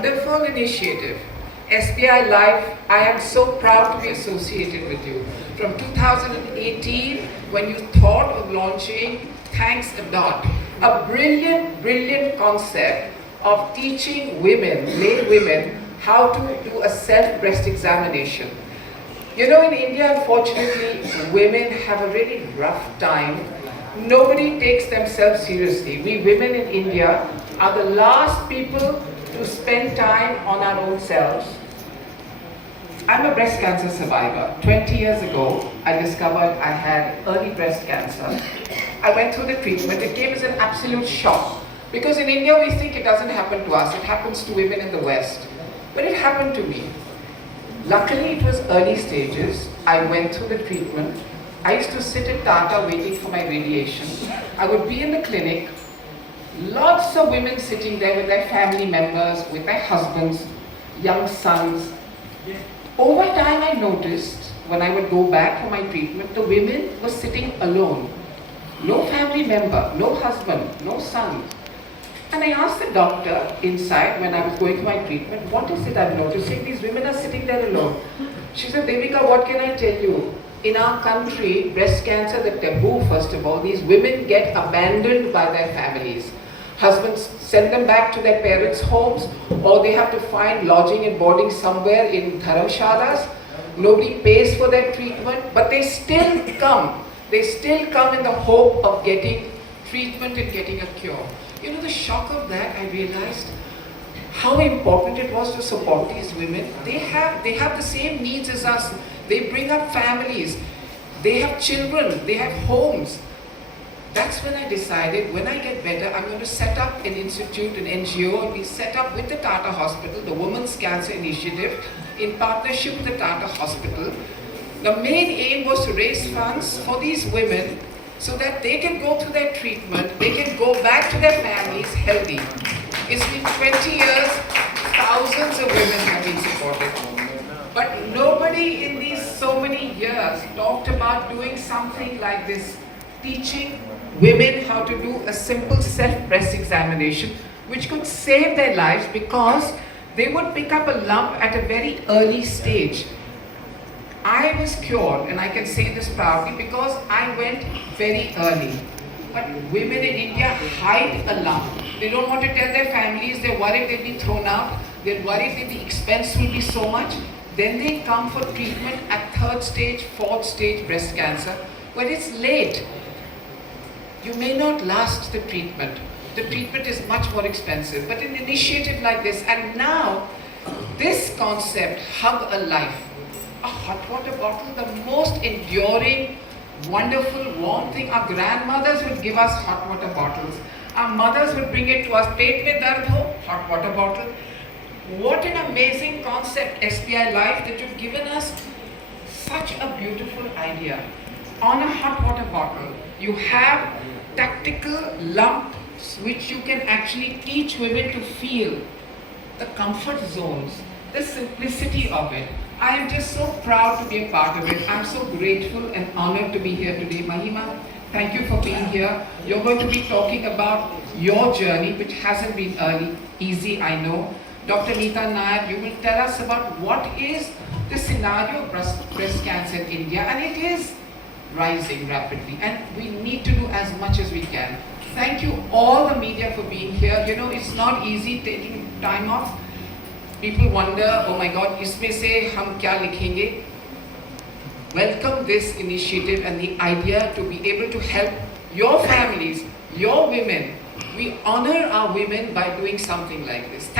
wonderful initiative. SBI Life, I am so proud to be associated with you. From 2018, when you thought of launching Thanks Adopt, a brilliant concept of teaching women, lay women, how to do a self-breast examination. You know, in India, unfortunately, women have a really rough time. Nobody takes themselves seriously. We women in India are the last people to spend time on our own selves. I'm a breast cancer survivor. 20 years ago, I discovered I had early breast cancer. I went through the treatment. It came as an absolute shock. Because in India, we think it doesn't happen to us. It happens to women in the West. But it happened to me. Luckily, it was early stages. I went through the treatment. I used to sit at Tata waiting for my radiation. I would be in the clinic. Lots of women sitting there with their family members, with their husbands, young sons. Over time, I noticed when I would go back for my treatment, the women were sitting alone. No family member, no husband, no son. And I asked the doctor inside when I was going to my treatment, what is it I'm noticing? These women are sitting there alone. She said, Devieka, what can I tell you? In our country, breast cancer, the taboo, first of all, these women get abandoned by their families. Husbands send them back to their parents' homes, or they have to find lodging and boarding somewhere in dharamshalas. Nobody pays for their treatment, but they still come. They still come in the hope of getting treatment and getting a cure. You know, the shock of that, I realized how important it was to support these women. They have the same needs as us. They bring up families. They have children. They have homes. That's when I decided, when I get better, I'm going to set up an institute, an NGO, and we set up with the Tata Hospital, the Women's Cancer Initiative, in partnership with the Tata Hospital. The main aim was to raise funds for these women so that they can go through their treatment, they can go back to their families healthy. It's been 20 years, thousands of women have been supported. But nobody in these so many years talked about doing something like this, teaching women how to do a simple self-breast examination, which could save their lives because they would pick up a lump at a very early stage. I was cured, and I can say this proudly because I went very early. But women in India hide a lump. They don't want to tell their families. They're worried they'll be thrown out. They're worried that the expense will be so much. Then they come for treatment at 3rd stage, 4th stage breast cancer. When it's late, you may not last the treatment. The treatment is much more expensive. But an initiative like this, and now this concept, Hug a Life, a hot water bottle, the most enduring, wonderful, warm thing. Our grandmothers would give us hot water bottles. Our mothers would bring it to us. Pet mein dard ho, hot water bottle. What an amazing concept, SBI Life, that you've given us such a beautiful idea. On a hot water bottle, you have tactical lumps which you can actually teach women to feel the comfort zones, the simplicity of it. I am just so proud to be a part of it. I'm so grateful and honored to be here today. Mahima, thank you for being here. You're going to be talking about your journey, which hasn't been easy, I know. Dr. Neeta Nair, you will tell us about what is the scenario of breast cancer in India, and it is rising rapidly, and we need to do as much as we can. Thank you all the media for being here. You know, it's not easy taking time off. People wonder, oh my God, isme se hum kya likhenge? Welcome this initiative and the idea to be able to help your families, your women. We honor our women by doing something like this.